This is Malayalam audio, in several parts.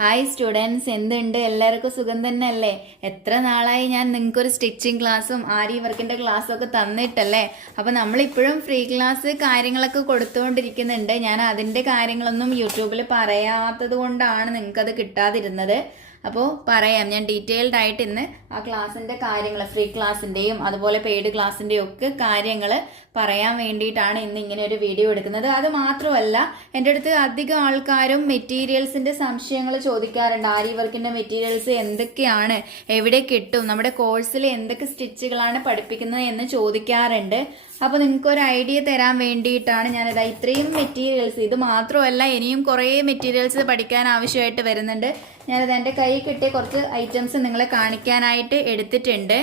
ഹായ് സ്റ്റുഡൻസ് എന്തുണ്ട്? എല്ലാവർക്കും സുഖം തന്നെ അല്ലേ എത്ര നാളായി ഞാൻ നിങ്ങൾക്കൊരു സ്റ്റിച്ചിങ് ക്ലാസ്സും ആരി വർക്കിന്റെ ക്ലാസ്സും ഒക്കെ തന്നിട്ടല്ലേ? അപ്പോൾ നമ്മളിപ്പോഴും ഫ്രീ ക്ലാസ് കാര്യങ്ങളൊക്കെ കൊടുത്തുകൊണ്ടിരിക്കുന്നുണ്ട്. ഞാൻ അതിന്റെ കാര്യങ്ങളൊന്നും യൂട്യൂബിൽ പറയാത്തത് കൊണ്ടാണ് നിങ്ങൾക്കത് കിട്ടാതിരുന്നത്. അപ്പോൾ പറയാം ഞാൻ ഡീറ്റെയിൽഡ് ആയിട്ട് ഇന്ന് ആ ക്ലാസ്സിന്റെ കാര്യങ്ങൾ ഫ്രീ ക്ലാസ്സിന്റെയും അതുപോലെ പെയ്ഡ് ക്ലാസ്സിന്റെയും ഒക്കെ കാര്യങ്ങൾ പറയാൻ വേണ്ടിയിട്ടാണ് ഇന്ന് ഇങ്ങനെ ഒരു വീഡിയോ എടുക്കുന്നത്. അത് മാത്രമല്ല എന്റെ അടുത്ത് അധികം ആൾക്കാരും മെറ്റീരിയൽസിന്റെ സംശയങ്ങൾ ചോദിക്കാറുണ്ട്. ആരി വർക്കിന്റെ മെറ്റീരിയൽസ് എന്തൊക്കെയാണ് എവിടെ കിട്ടും നമ്മുടെ കോഴ്സിൽ എന്തൊക്കെ സ്റ്റിച്ചുകളാണ് പഠിപ്പിക്കുന്നത് എന്ന് ചോദിക്കാറുണ്ട്. അപ്പോൾ നിങ്ങൾക്ക് ഒരു ഐഡിയ തരാൻ വേണ്ടിയിട്ടാണ് ഇതാ ഇത്രയും മെറ്റീരിയൽസ് ഇത് മാത്രമല്ല ഇനിയും കുറേ മെറ്റീരിയൽസ് പഠിക്കാൻ ആവശ്യമായിട്ട് വരുന്നുണ്ട്. ഞാനത് എന്റെ കയ്യിൽ കിട്ടിയ കുറച്ച് ഐറ്റംസ് നിങ്ങളെ കാണിക്കാനായിട്ട് എടുത്തിട്ടുണ്ട്.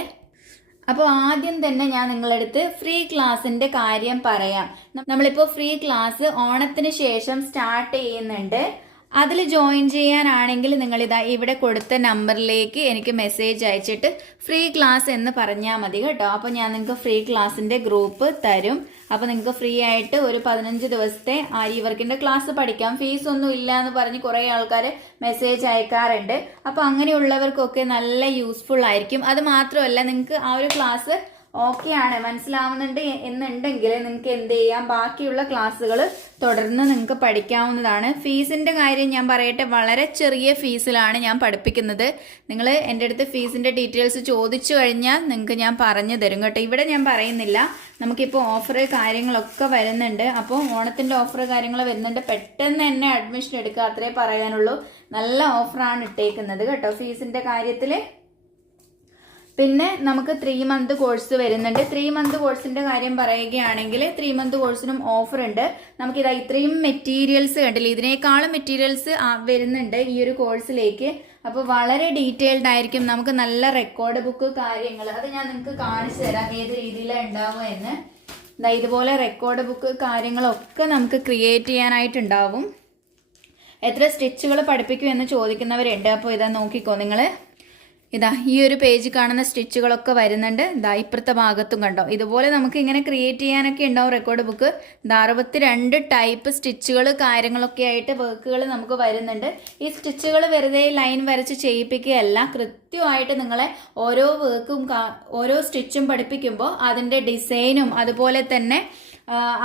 അപ്പോൾ ആദ്യം തന്നെ ഞാൻ നിങ്ങളടുത്ത് ഫ്രീ ക്ലാസ്സിന്റെ കാര്യം പറയാം. നമ്മളിപ്പോൾ ഫ്രീ ക്ലാസ് ഓണത്തിന് ശേഷം സ്റ്റാർട്ട് ചെയ്യുന്നുണ്ട്. അതിൽ ജോയിൻ ചെയ്യാനാണെങ്കിൽ നിങ്ങളിതാ ഇവിടെ കൊടുത്ത നമ്പറിലേക്ക് എനിക്ക് മെസ്സേജ് അയച്ചിട്ട് ഫ്രീ ക്ലാസ് എന്ന് പറഞ്ഞാൽ മതി കേട്ടോ. അപ്പോൾ ഞാൻ നിങ്ങൾക്ക് ഫ്രീ ക്ലാസ്സിന്റെ ഗ്രൂപ്പ് തരും. അപ്പോൾ നിങ്ങൾക്ക് ഫ്രീ ആയിട്ട് ഒരു പതിനഞ്ച് ദിവസത്തെ ആര്യ വർക്കിന്റെ ക്ലാസ് പഠിക്കാം. ഫീസ് ഒന്നും ഇല്ല എന്ന് പറഞ്ഞ് കുറേ ആൾക്കാർ മെസ്സേജ് അയക്കാറുണ്ട്. അപ്പോൾ അങ്ങനെയുള്ളവർക്കൊക്കെ നല്ല യൂസ്ഫുൾ ആയിരിക്കും. അത് മാത്രമല്ല നിങ്ങൾക്ക് ആ ഒരു ക്ലാസ് ഓക്കെ ആണ്. മനസ്സിലാവുന്നുണ്ട്. എന്നുണ്ടെങ്കിൽ നിങ്ങൾക്ക് എന്ത് ചെയ്യാം? ബാക്കിയുള്ള ക്ലാസ്സുകൾ തുടർന്ന് നിങ്ങൾക്ക് പഠിക്കാവുന്നതാണ്. ഫീസിന്റെ കാര്യം ഞാൻ പറയട്ടെ. വളരെ ചെറിയ ഫീസിലാണ് ഞാൻ പഠിപ്പിക്കുന്നത്. നിങ്ങൾ എന്റെ അടുത്ത് ഫീസിന്റെ ഡീറ്റെയിൽസ് ചോദിച്ചു കഴിഞ്ഞാൽ നിങ്ങൾക്ക് ഞാൻ പറഞ്ഞു തരും കേട്ടോ. ഇവിടെ ഞാൻ പറയുന്നില്ല. നമുക്കിപ്പോൾ ഓഫർ കാര്യങ്ങളൊക്കെ വരുന്നുണ്ട്. അപ്പോൾ ഓണത്തിന്റെ ഓഫർ കാര്യങ്ങൾ വരുന്നുണ്ട്. പെട്ടെന്ന് തന്നെ അഡ്മിഷൻ എടുക്കുക. അത്രേ പറയാനുള്ളൂ. നല്ല ഓഫറാണ് ഇട്ടേക്കുന്നത് കേട്ടോ. ഫീസിന്റെ കാര്യത്തിൽ പിന്നെ നമുക്ക് ത്രീ മന്ത് കോഴ്സ് വരുന്നുണ്ട്. ത്രീ മന്ത് കോഴ്സിന്റെ കാര്യം പറയുകയാണെങ്കിൽ ത്രീ മന്ത് കോഴ്സിനും ഓഫർ ഉണ്ട്. നമുക്ക് ഇതാ ഇത്രയും മെറ്റീരിയൽസ് കണ്ടില്ലേ? ഇതിനേക്കാളും മെറ്റീരിയൽസ് വരുന്നുണ്ട് ഈ ഒരു കോഴ്സിലേക്ക് അപ്പോൾ വളരെ ഡീറ്റെയിൽഡ് ആയിരിക്കും. നമുക്ക് നല്ല റെക്കോർഡ് ബുക്ക് കാര്യങ്ങൾ. അത് ഞാൻ നിങ്ങൾക്ക് കാണിച്ചു തരാം ഏത് രീതിയിലാണ് ഉണ്ടാവുക എന്ന്. ഇതാ ഇതുപോലെ റെക്കോർഡ് ബുക്ക് കാര്യങ്ങളൊക്കെ നമുക്ക് ക്രിയേറ്റ് ചെയ്യാനായിട്ടുണ്ടാവും. എത്ര സ്റ്റിച്ചുകൾ പഠിപ്പിക്കും എന്ന് ചോദിക്കുന്നവരുണ്ട്. അപ്പോൾ ഇതാ നോക്കിക്കോ നിങ്ങൾ ഇതാ ഈ ഒരു പേജ് കാണുന്ന സ്റ്റിച്ചുകളൊക്കെ വരുന്നുണ്ട്. ഇതാ ഇപ്പുറത്തെ ഭാഗത്തും കണ്ടോ? ഇതുപോലെ നമുക്ക് ഇങ്ങനെ ക്രിയേറ്റ് ചെയ്യാനൊക്കെ ഉണ്ടാവും റെക്കോർഡ് ബുക്ക് ഇതാ അറുപത്തിരണ്ട് ടൈപ്പ് സ്റ്റിച്ചുകൾ കാര്യങ്ങളൊക്കെ ആയിട്ട് വർക്കുകൾ നമുക്ക് വരുന്നുണ്ട്. ഈ സ്റ്റിച്ചുകൾ വെറുതെ ലൈൻ വരച്ച് ചെയ്യിപ്പിക്കുകയല്ല. കൃത്യമായിട്ട് നിങ്ങളെ ഓരോ വർക്കും ഓരോ സ്റ്റിച്ചും പഠിപ്പിക്കുമ്പോൾ അതിന്റെ ഡിസൈനും അതുപോലെ തന്നെ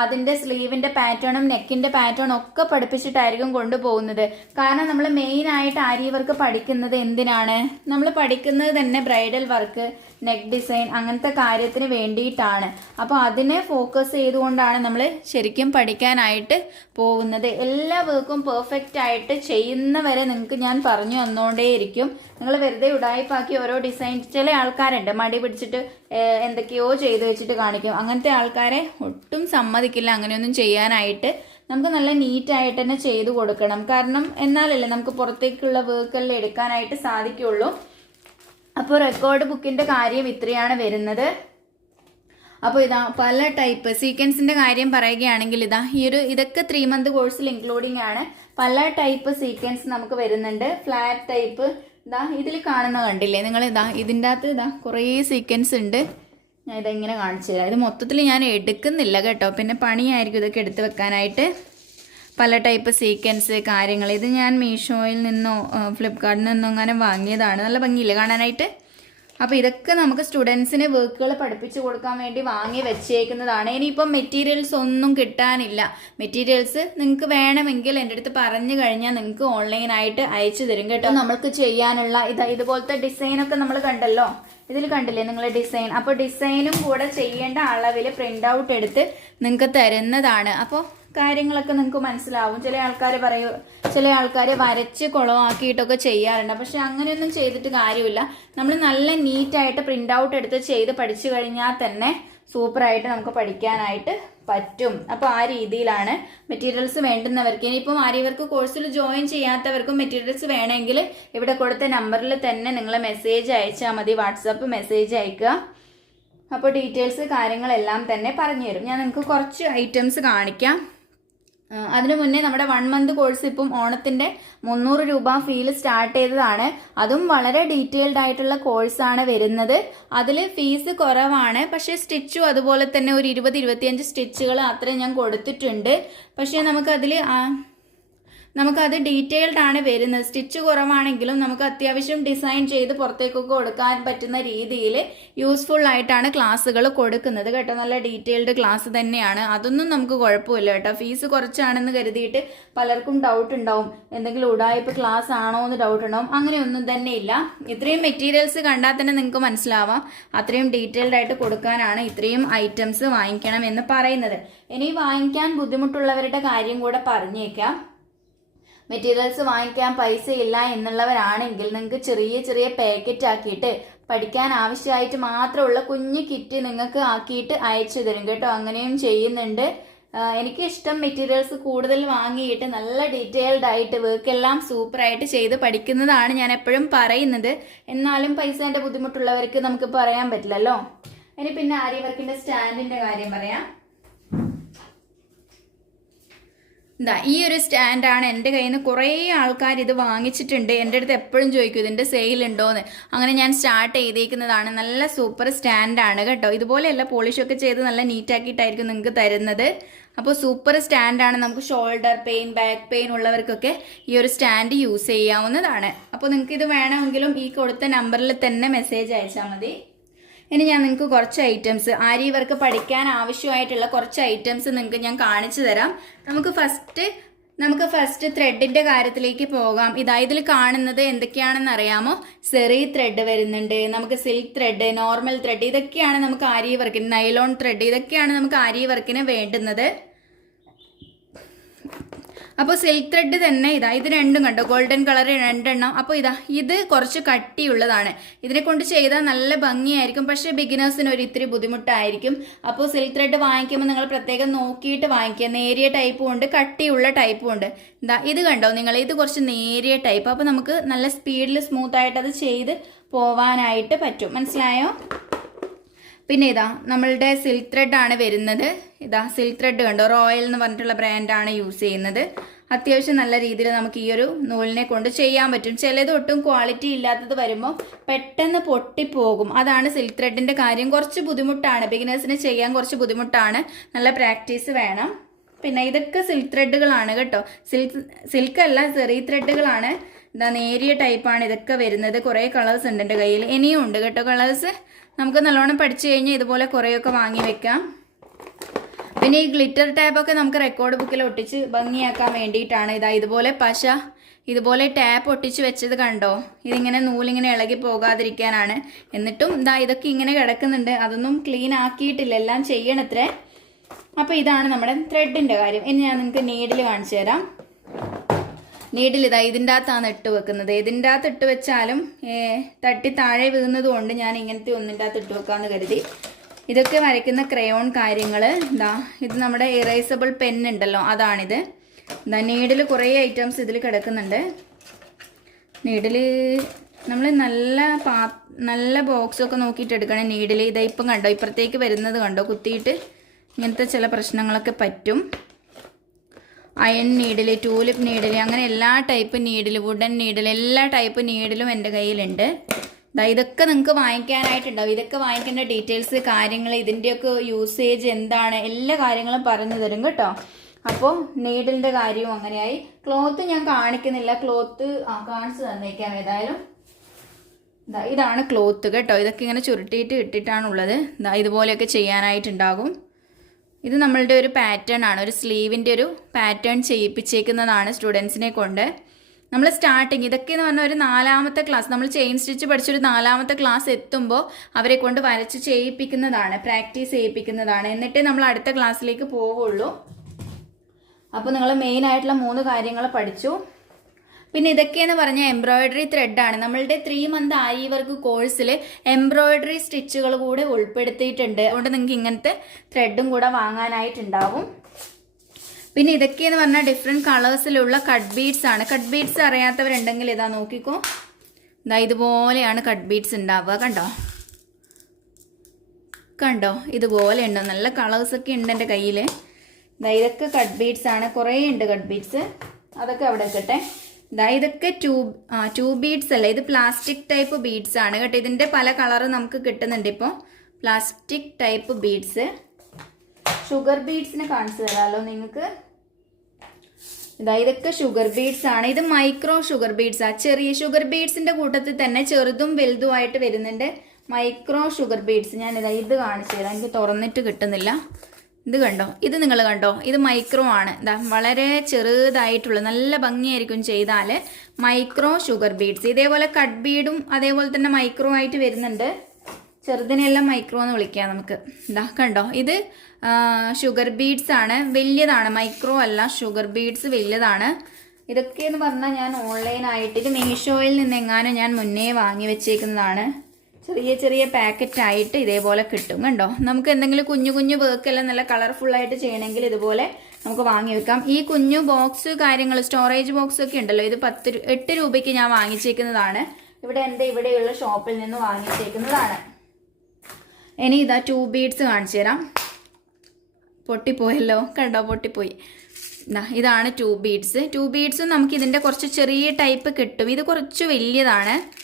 അതിന്റെ സ്ലീവിന്റെ പാറ്റേണും നെക്കിന്റെ പാറ്റേണും ഒക്കെ പഠിപ്പിച്ചിട്ടായിരിക്കും കൊണ്ടുപോകുന്നത്. കാരണം നമ്മൾ മെയിനായിട്ട് ആരി വർക്ക് പഠിക്കുന്നത് എന്തിനാണ്? നമ്മൾ പഠിക്കുന്നത് തന്നെ ബ്രൈഡൽ വർക്ക് നെക്ക് ഡിസൈൻ അങ്ങനത്തെ കാര്യത്തിന് വേണ്ടിയിട്ടാണ്. അപ്പോൾ അതിനെ ഫോക്കസ് ചെയ്തുകൊണ്ടാണ് നമ്മൾ ശരിക്കും പഠിക്കാനായിട്ട് പോകുന്നത്. എല്ലാ വർക്കും പെർഫെക്റ്റ് ആയിട്ട് ചെയ്യുന്നവരെ നിങ്ങൾക്ക് ഞാൻ പറഞ്ഞു തന്നുകൊണ്ടേയിരിക്കും നിങ്ങൾ വെറുതെ ഉടായ്പാക്കി ഓരോ ഡിസൈൻ ചില ആൾക്കാരുണ്ട് മടി പിടിച്ചിട്ട് എന്തൊക്കെയോ ചെയ്ത് വെച്ചിട്ട് കാണിക്കും. അങ്ങനത്തെ ആൾക്കാരെ ഒട്ടും സമ്മതിക്കില്ല അങ്ങനെയൊന്നും ചെയ്യാനായിട്ട്. നമുക്ക് നല്ല നീറ്റായിട്ട് തന്നെ ചെയ്തു കൊടുക്കണം. കാരണം എന്നാലല്ലേ നമുക്ക് പുറത്തേക്കുള്ള വർക്കെല്ലാം എടുക്കാനായിട്ട് സാധിക്കുള്ളൂ. അപ്പോൾ റെക്കോർഡ് ബുക്കിന്റെ കാര്യം ഇത്രയാണ് വരുന്നത്. അപ്പോൾ ഇതാ പല ടൈപ്പ് സീക്വൻസിന്റെ കാര്യം പറയുകയാണെങ്കിൽ ഇതാ ഈ ഒരു ഇതൊക്കെ ത്രീ മന്ത് കോഴ്സിൽ ഇൻക്ലൂഡിംഗ് ആണ്. പല ടൈപ്പ് സീക്വൻസ് നമുക്ക് വരുന്നുണ്ട്. ഫ്ലാറ്റ് ടൈപ്പ് ഇതാ ഇതിൽ കാണുന്ന കണ്ടില്ലേ? നിങ്ങൾ ഇതാ ഇതിന്റെ അകത്ത് ഇതാ കുറേ സീക്വൻസ് ഉണ്ട്. ഞാൻ ഇതെങ്ങനെ കാണിച്ചു തരാം. ഇത് മൊത്തത്തിൽ ഞാൻ എടുക്കുന്നില്ല കേട്ടോ. പിന്നെ പണിയായിരിക്കും ഇതൊക്കെ എടുത്ത് വെക്കാനായിട്ട്. പല ടൈപ്പ് സീക്വൻസ് കാര്യങ്ങൾ. ഇത് ഞാൻ മീഷോയിൽ നിന്നോ ഫ്ലിപ്കാർട്ടിൽ നിന്നോ അങ്ങനെ വാങ്ങിയതാണ്. നല്ല ഭംഗിയില്ല കാണാനായിട്ട്? അപ്പോൾ ഇതൊക്കെ നമുക്ക് സ്റ്റുഡൻസിന് വർക്കുകൾ പഠിപ്പിച്ചു കൊടുക്കാൻ വേണ്ടി വാങ്ങി വെച്ചേക്കുന്നതാണ്. ഇനിയിപ്പം മെറ്റീരിയൽസ് ഒന്നും കിട്ടാനില്ല. മെറ്റീരിയൽസ് നിങ്ങൾക്ക് വേണമെങ്കിൽ എന്റെ അടുത്ത് പറഞ്ഞു കഴിഞ്ഞാൽ നിങ്ങൾക്ക് ഓൺലൈനായിട്ട് അയച്ചു തരും കേട്ടോ. നമ്മൾക്ക് ചെയ്യാനുള്ള ഇത് ഇതുപോലത്തെ ഡിസൈനൊക്കെ നമ്മൾ കണ്ടല്ലോ? ഇതിൽ കണ്ടില്ലേ നിങ്ങൾ ഡിസൈൻ അപ്പോൾ ഡിസൈനും കൂടെ ചെയ്യേണ്ട അളവിൽ പ്രിന്റ് ഔട്ട് എടുത്ത് നിങ്ങൾക്ക് തരുന്നതാണ്. അപ്പോൾ കാര്യങ്ങളൊക്കെ നിങ്ങൾക്ക് മനസ്സിലാവും. ചില ആൾക്കാർ പറയൂ ചില ആൾക്കാർ വരച്ച് കുളമാക്കിയിട്ടൊക്കെ ചെയ്യാറുണ്ട്. പക്ഷെ അങ്ങനെയൊന്നും ചെയ്തിട്ട് കാര്യമില്ല. നമ്മൾ നല്ല നീറ്റായിട്ട് പ്രിന്റ് ഔട്ട് എടുത്ത് ചെയ്ത് പഠിച്ചു കഴിഞ്ഞാൽ തന്നെ സൂപ്പറായിട്ട് നമുക്ക് പഠിക്കാനായിട്ട് പറ്റും. അപ്പോൾ ആ രീതിയിലാണ് മെറ്റീരിയൽസ് വേണ്ടുന്നവർക്ക്. ഇനിയിപ്പം ആര്യവർക്ക് കോഴ്സിൽ ജോയിൻ ചെയ്യാത്തവർക്കും മെറ്റീരിയൽസ് വേണമെങ്കിൽ ഇവിടെ കൊടുത്ത നമ്പറിൽ തന്നെ നിങ്ങൾ മെസ്സേജ് അയച്ചാൽ മതി. വാട്സപ്പ് മെസ്സേജ് അയക്കുക. അപ്പോൾ ഡീറ്റെയിൽസ് കാര്യങ്ങളെല്ലാം തന്നെ പറഞ്ഞു തരും ഞാൻ നിങ്ങൾക്ക് കുറച്ച് ഐറ്റംസ് കാണിക്കാം. അതിനു മുന്നേ നമ്മുടെ വൺ മന്ത് കോഴ്സ് ഇപ്പം ഓണത്തിന്റെ മുന്നൂറ് രൂപ ഫീൽ സ്റ്റാർട്ട് ചെയ്തതാണ്. അതും വളരെ ഡീറ്റെയിൽഡ് ആയിട്ടുള്ള കോഴ്സാണ് വരുന്നത്. അതിൽ ഫീസ് കുറവാണ്. പക്ഷേ സ്റ്റിച്ചും അതുപോലെ തന്നെ ഒരു ഇരുപത് ഇരുപത്തിയഞ്ച് സ്റ്റിച്ചുകൾ അത്രയും ഞാൻ കൊടുത്തിട്ടുണ്ട്. പക്ഷേ നമുക്കതിൽ നമുക്കത് ഡീറ്റെയിൽഡ് ആണ് വരുന്നത്. സ്റ്റിച്ച് കുറവാണെങ്കിലും നമുക്ക് അത്യാവശ്യം ഡിസൈൻ ചെയ്ത് പുറത്തേക്കൊക്കെ കൊടുക്കാൻ പറ്റുന്ന രീതിയിൽ യൂസ്ഫുൾ ആയിട്ടാണ് ക്ലാസ്സുകൾ കൊടുക്കുന്നത് കേട്ടോ. നല്ല ഡീറ്റെയിൽഡ് ക്ലാസ് തന്നെയാണ്. അതൊന്നും നമുക്ക് കുഴപ്പമില്ല കേട്ടോ. ഫീസ് കുറച്ചാണെന്ന് കരുതിയിട്ട് പലർക്കും ഡൗട്ട് ഉണ്ടാവും. എന്തെങ്കിലും ഉടായ്പ ക്ലാസ് ആണോ എന്ന് ഡൗട്ട് ഉണ്ടാവും. അങ്ങനെയൊന്നും തന്നെ ഇല്ല. ഇത്രയും മെറ്റീരിയൽസ് കണ്ടാൽ തന്നെ നിങ്ങൾക്ക് മനസ്സിലാവാം. അത്രയും ഡീറ്റെയിൽഡ് ആയിട്ട് കൊടുക്കാനാണ് ഇത്രയും ഐറ്റംസ് വാങ്ങിക്കണം എന്ന് പറയുന്നത്. ഇനി വാങ്ങിക്കാൻ ബുദ്ധിമുട്ടുള്ളവരുടെ കാര്യം കൂടെ പറഞ്ഞേക്കാം. മെറ്റീരിയൽസ് വാങ്ങിക്കാൻ പൈസ ഇല്ല എന്നുള്ളവരാണെങ്കിൽ നിങ്ങൾക്ക് ചെറിയ ചെറിയ പാക്കറ്റ് ആക്കിയിട്ട് പഠിക്കാൻ ആവശ്യമായിട്ട് മാത്രമുള്ള കുഞ്ഞു കിറ്റ് നിങ്ങൾക്ക് ആക്കിയിട്ട് അയച്ചു തരും കേട്ടോ. അങ്ങനെയും ചെയ്യുന്നുണ്ട്. എനിക്ക് ഇഷ്ടം മെറ്റീരിയൽസ് കൂടുതൽ വാങ്ങിയിട്ട് നല്ല ഡീറ്റെയിൽഡ് ആയിട്ട് വർക്ക് എല്ലാം സൂപ്പറായിട്ട് ചെയ്ത് പഠിക്കുന്നതാണ് ഞാൻ എപ്പോഴും പറയുന്നത്. എന്നാലും പൈസേന്റെ ബുദ്ധിമുട്ടുള്ളവർക്ക് നമുക്ക് പറയാൻ പറ്റില്ലല്ലോ. ഇനി പിന്നെ ആര്യ വർക്കിന്റെ സ്റ്റാൻഡിന്റെ കാര്യം പറയാം. എന്താ ഈ ഒരു സ്റ്റാൻഡാണ് എന്റെ കയ്യിൽ നിന്ന് കുറേ ആൾക്കാർ ഇത് വാങ്ങിച്ചിട്ടുണ്ട്. എന്റെ അടുത്ത് എപ്പോഴും ചോദിക്കും ഇതിന്റെ സെയിൽ ഉണ്ടോയെന്ന് അങ്ങനെ ഞാൻ സ്റ്റാർട്ട് ചെയ്തേക്കുന്നതാണ്. നല്ല സൂപ്പർ സ്റ്റാൻഡാണ് കേട്ടോ. ഇതുപോലെയല്ല പോളിഷൊക്കെ ചെയ്ത് നല്ല നീറ്റാക്കിയിട്ടായിരിക്കും നിങ്ങൾക്ക് തരുന്നത്. അപ്പോൾ സൂപ്പർ സ്റ്റാൻഡാണ്. നമുക്ക് ഷോൾഡർ പെയിൻ ബാക്ക് പെയിൻ ഉള്ളവർക്കൊക്കെ ഈ ഒരു സ്റ്റാൻഡ് യൂസ് ചെയ്യാവുന്നതാണ്. അപ്പോൾ നിങ്ങൾക്ക് ഇത് വേണമെങ്കിലും ഈ കൊടുത്ത നമ്പറിൽ തന്നെ മെസ്സേജ് അയച്ചാൽ മതി. ഇനി ഞാൻ നിങ്ങൾക്ക് കുറച്ച് ഐറ്റംസ് ആരി ഇവർക്ക് പഠിക്കാൻ ആവശ്യമായിട്ടുള്ള കുറച്ച് ഐറ്റംസ് നിങ്ങൾക്ക് ഞാൻ കാണിച്ചു തരാം. നമുക്ക് ഫസ്റ്റ് നമുക്ക് ഫസ്റ്റ് ത്രെഡിന്റെ കാര്യത്തിലേക്ക് പോകാം. ഇതാ ഇതിൽ കാണുന്നത് എന്തൊക്കെയാണെന്ന് അറിയാമോ? സെറി ത്രെഡ് വരുന്നുണ്ട്. നമുക്ക് സിൽക്ക് ത്രെഡ് നോർമൽ ത്രെഡ് ഇതൊക്കെയാണ് നമുക്ക് ആരി വർക്കിന് നൈലോൺ ത്രെഡ് ഇതൊക്കെയാണ് നമുക്ക് ആരി വർക്കിന് വേണ്ടുന്നത്. അപ്പോൾ സിൽക്ക് ത്രെഡ് തന്നെ ഇതാ ഇത് രണ്ടും കണ്ടോ? ഗോൾഡൻ കളർ രണ്ടെണ്ണം. അപ്പോൾ ഇതാ ഇത് കുറച്ച് കട്ടിയുള്ളതാണ്. ഇതിനെ കൊണ്ട് ചെയ്താൽ നല്ല ഭംഗിയായിരിക്കും. പക്ഷേ ബിഗിനേഴ്സിന് ഒരു ഇത്തിരി ബുദ്ധിമുട്ടായിരിക്കും. അപ്പോൾ സിൽക്ക് ത്രെഡ് വാങ്ങിക്കുമ്പോൾ നിങ്ങൾ പ്രത്യേകം നോക്കിയിട്ട് വാങ്ങിക്കുക. നേരിയ ടൈപ്പും ഉണ്ട് കട്ടിയുള്ള ടൈപ്പും ഉണ്ട്. ഇതാ ഇത് കണ്ടോ നിങ്ങൾ? ഇത് കുറച്ച് നേരിയ ടൈപ്പ് അപ്പോൾ നമുക്ക് നല്ല സ്പീഡിൽ സ്മൂത്തായിട്ട് അത് ചെയ്ത് പോവാനായിട്ട് പറ്റും. മനസ്സിലായോ? പിന്നെ ഇതാ നമ്മളുടെ സിൽക്ക് ത്രെഡ് ആണ് വരുന്നത്. ഇതാ സിൽക്ക് ത്രെഡ് കണ്ടോ? റോയൽ എന്ന് പറഞ്ഞിട്ടുള്ള ബ്രാൻഡാണ് യൂസ് ചെയ്യുന്നത്. അത്യാവശ്യം നല്ല രീതിയിൽ നമുക്ക് ഈ ഒരു നൂലിനെ കൊണ്ട് ചെയ്യാൻ പറ്റും. ചിലത് ഒട്ടും ക്വാളിറ്റി ഇല്ലാത്തത് വരുമ്പോൾ പെട്ടെന്ന് പൊട്ടിപ്പോകും. അതാണ് സിൽക്ക് ത്രെഡിന്റെ കാര്യം. കുറച്ച് ബുദ്ധിമുട്ടാണ്. ബിഗിനേഴ്സിന് ചെയ്യാൻ കുറച്ച് ബുദ്ധിമുട്ടാണ്. നല്ല പ്രാക്ടീസ് വേണം. പിന്നെ ഇതൊക്കെ സിൽക്ക് ത്രെഡുകളാണ് കേട്ടോ. സിൽക്ക് സിൽക്ക് അല്ല ചെറിയ ത്രെഡുകളാണ് എന്താ നേരിയ ടൈപ്പാണ് ഇതൊക്കെ വരുന്നത്. കുറേ കളേഴ്സ് ഉണ്ട് എന്റെ കയ്യിൽ. ഇനിയും ഉണ്ട് കേട്ടോ കളേഴ്സ് നമുക്ക് നല്ലോണം പഠിച്ചു കഴിഞ്ഞാൽ ഇതുപോലെ കുറേയൊക്കെ വാങ്ങി വെക്കാം. പിന്നെ ഈ ഗ്ലിറ്റർ ടാപ്പൊക്കെ നമുക്ക് റെക്കോർഡ് ബുക്കിൽ ഒട്ടിച്ച് ഭംഗിയാക്കാൻ വേണ്ടിയിട്ടാണ്. ഇതാ ഇതുപോലെ പശ ഇതുപോലെ ടാപ്പ് ഒട്ടിച്ച് വെച്ചത് കണ്ടോ? ഇതിങ്ങനെ നൂലിങ്ങനെ ഇളകി പോകാതിരിക്കാനാണ്. എന്നിട്ടും ഇതാ ഇതൊക്കെ ഇങ്ങനെ കിടക്കുന്നുണ്ട്. അതൊന്നും ക്ലീൻ ആക്കിയിട്ടില്ല. എല്ലാം ചെയ്യണത്രേ. അപ്പോൾ ഇതാണ് നമ്മുടെ ത്രെഡിന്റെ കാര്യം. ഇനി ഞാൻ നിങ്ങൾക്ക് നീഡിൽ കാണിച്ചു തരാം. നീഡിൽ ഇതാ ഇതിന്റെ അകത്താണ് ഇട്ട് വെക്കുന്നത്. ഇതിന്റെ അകത്ത് ഇട്ട് വെച്ചാലും തട്ടി താഴെ വീഴുന്നത് കൊണ്ട് ഞാൻ ഇങ്ങനത്തെ ഒന്നിന്റെ അകത്ത് ഇട്ട് വെക്കാമെന്ന് കരുതി. ഇതൊക്കെ വരയ്ക്കുന്ന ക്രയോൺ കാര്യങ്ങൾ ഇതാ ഇത് നമ്മുടെ ഇറേസബിൾ പെൻ ഉണ്ടല്ലോ അതാണിത്. ഇതാ നീഡിൽ കുറേ ഐറ്റംസ് ഇതിൽ കിടക്കുന്നുണ്ട്. നീഡിൽ നമ്മൾ നല്ല പാ നല്ല ബോക്സൊക്കെ നോക്കിയിട്ട് എടുക്കണം നീഡിൽ ഇതാ ഇപ്പം കണ്ടോ ഇപ്പുറത്തേക്ക് വരുന്നത് കണ്ടോ കുത്തിയിട്ട് ഇങ്ങനത്തെ ചില പ്രശ്നങ്ങളൊക്കെ പറ്റും. അയൺ നീഡിൽ ടൂലിപ്പ് നീഡിൽ അങ്ങനെ എല്ലാ ടൈപ്പ് നീഡിൽ വുഡൻ നീഡിൽ എല്ലാ ടൈപ്പ് നീഡിലും എന്റെ കയ്യിലുണ്ട്. ഇതൊക്കെ നിങ്ങൾക്ക് വാങ്ങിക്കാനായിട്ടുണ്ടാവും. ഇതൊക്കെ വാങ്ങിക്കേണ്ട ഡീറ്റെയിൽസ് കാര്യങ്ങൾ ഇതിന്റെയൊക്കെ യൂസേജ് എന്താണ് എല്ലാ കാര്യങ്ങളും പറഞ്ഞു തരും കേട്ടോ. അപ്പോൾ നീഡിലിന്റെ കാര്യവും അങ്ങനെയായി. ക്ലോത്ത് ഞാൻ കാണിക്കുന്നില്ല. ക്ലോത്ത് ആ കാണിച്ചു തന്നേക്കാം ഏതായാലും. ഇതാണ് ക്ലോത്ത് കേട്ടോ. ഇതൊക്കെ ഇങ്ങനെ ചുരുട്ടിയിട്ട് ഇട്ടിട്ടാണുള്ളത്. ഇതുപോലെയൊക്കെ ചെയ്യാനായിട്ടുണ്ടാകും. ഇത് നമ്മളുടെ ഒരു പാറ്റേൺ ആണ്. ഒരു സ്ലീവിന്റെ ഒരു പാറ്റേൺ ചെയ്യിപ്പിച്ചേക്കുന്നതാണ് സ്റ്റുഡൻസിനെ കൊണ്ട്. നമ്മൾ സ്റ്റാർട്ടിങ് ഇതൊക്കെ എന്ന് പറഞ്ഞാൽ ഒരു നാലാമത്തെ ക്ലാസ് നമ്മൾ ചെയിൻ സ്റ്റിച്ച് പഠിച്ചൊരു നാലാമത്തെ ക്ലാസ് എത്തുമ്പോൾ അവരെ കൊണ്ട് വരച്ച് ചെയ്യിപ്പിക്കുന്നതാണ് പ്രാക്ടീസ് ചെയ്യിപ്പിക്കുന്നതാണ്. എന്നിട്ടേ നമ്മൾ അടുത്ത ക്ലാസ്സിലേക്ക് പോവുള്ളൂ. അപ്പോൾ നിങ്ങൾ മെയിൻ ആയിട്ടുള്ള മൂന്ന് കാര്യങ്ങൾ പഠിച്ചു. പിന്നെ ഇതൊക്കെയെന്ന് പറഞ്ഞാൽ എംബ്രോയിഡറി ത്രെഡാണ് നമ്മളുടെ ത്രീ മന്ത് ആയി വർക്ക് കോഴ്സിൽ എംബ്രോയിഡറി സ്റ്റിച്ചുകൾ കൂടെ ഉൾപ്പെടുത്തിയിട്ടുണ്ട്. അതുകൊണ്ട് നിങ്ങൾക്ക് ഇങ്ങനത്തെ ത്രെഡും കൂടെ വാങ്ങാനായിട്ടുണ്ടാവും. പിന്നെ ഇതൊക്കെയെന്ന് പറഞ്ഞാൽ ഡിഫറെന്റ് കളേഴ്സിലുള്ള കട്ട് ബീഡ്സ് ആണ്. കട്ട് ബീഡ്സ് അറിയാത്തവരുണ്ടെങ്കിൽ ഇതാ നോക്കിക്കോ. ഇതാ ഇതുപോലെയാണ് കട്ട് ബീഡ്സ് ഉണ്ടാവുക. കണ്ടോ? കണ്ടോ? ഇതുപോലെ ഉണ്ടോ. നല്ല കളേഴ്സൊക്കെ ഉണ്ട് എന്റെ കയ്യിൽ ഇതാ ഇതൊക്കെ കട്ട് ബീഡ്സ് ആണ്. കുറേ ഉണ്ട് കട്ട് ബീഡ്സ് അതൊക്കെ അവിടെ വെക്കട്ടെ. ഇതാ ഇതൊക്കെ ട്യൂബ് ട്യൂബ് ബീഡ്സ് അല്ല? ഇത് പ്ലാസ്റ്റിക് ടൈപ്പ് ബീഡ്സ് ആണ് കേട്ടോ. ഇതിന്റെ പല കളറ് നമുക്ക് കിട്ടുന്നുണ്ട് ഇപ്പോൾ പ്ലാസ്റ്റിക് ടൈപ്പ് ബീഡ്സ്. ഷുഗർ ബീഡ്സിന് കാണിച്ചു തരാമല്ലോ നിങ്ങൾക്ക്. ഇതാ ഇതൊക്കെ ഷുഗർ ബീഡ്സ് ആണ്. ഇത് മൈക്രോ ഷുഗർ ബീഡ്സ് ആ. ചെറിയ ഷുഗർ ബീഡ്സിന്റെ കൂട്ടത്തിൽ തന്നെ ചെറുതും വലുതുമായിട്ട് വരുന്നുണ്ട്. മൈക്രോ ഷുഗർ ബീഡ്സ് ഞാൻ ഇതാ ഇത് കാണിച്ചു തരാം. എനിക്ക് തുറന്നിട്ട് കിട്ടുന്നില്ല. ഇത് കണ്ടോ? ഇത് നിങ്ങൾ കണ്ടോ? ഇത് മൈക്രോ ആണ്. എന്താ വളരെ ചെറുതായിട്ടുള്ള നല്ല ഭംഗിയായിരിക്കും ചെയ്താൽ മൈക്രോ ഷുഗർ ബീഡ്സ് ഇതേപോലെ കട്ട് ബീഡും അതേപോലെ തന്നെ മൈക്രോ ആയിട്ട് വരുന്നുണ്ട്. ചെറുതിനെല്ലാം മൈക്രോ എന്ന് വിളിക്കാം നമുക്ക്. ഇതാ കണ്ടോ? ഇത് ഷുഗർ ബീഡ്സ് ആണ്. വലിയതാണ്. മൈക്രോ അല്ല ഷുഗർ ബീഡ്സ് വലിയതാണ്. ഇതൊക്കെ എന്ന് പറഞ്ഞാൽ ഞാൻ ഓൺലൈനായിട്ട് ഇത് മീഷോയിൽ നിന്ന് എങ്ങാനും ഞാൻ മുന്നേ വാങ്ങി വെച്ചേക്കുന്നതാണ്. ചെറിയ ചെറിയ പാക്കറ്റ് ആയിട്ട് ഇതേപോലെ കിട്ടും കണ്ടോ? നമുക്ക് എന്തെങ്കിലും കുഞ്ഞു കുഞ്ഞു വർക്കെല്ലാം നല്ല കളർഫുൾ ആയിട്ട് ചെയ്യണമെങ്കിൽ ഇതുപോലെ നമുക്ക് വാങ്ങി വെക്കാം. ഈ കുഞ്ഞു ബോക്സ് കാര്യങ്ങൾ സ്റ്റോറേജ് ബോക്സ് ഒക്കെ ഉണ്ടല്ലോ ഇത് പത്ത് എട്ട് രൂപയ്ക്ക് ഞാൻ വാങ്ങിച്ചേക്കുന്നതാണ്. ഇവിടെ എന്റെ ഇവിടെയുള്ള ഷോപ്പിൽ നിന്ന് വാങ്ങിച്ചേക്കുന്നതാണ്. ഇനി ഇതാ ടു ബീഡ്സ് കാണിച്ചു തരാം. പൊട്ടിപ്പോയല്ലോ കണ്ടോ? പൊട്ടിപ്പോയി. ഇതാണ് ടു ബീഡ്സ് ടു ബീഡ്സും നമുക്ക് ഇതിന്റെ കുറച്ച് ചെറിയ ടൈപ്പ് കിട്ടും. ഇത് കുറച്ച് വലിയതാണ്.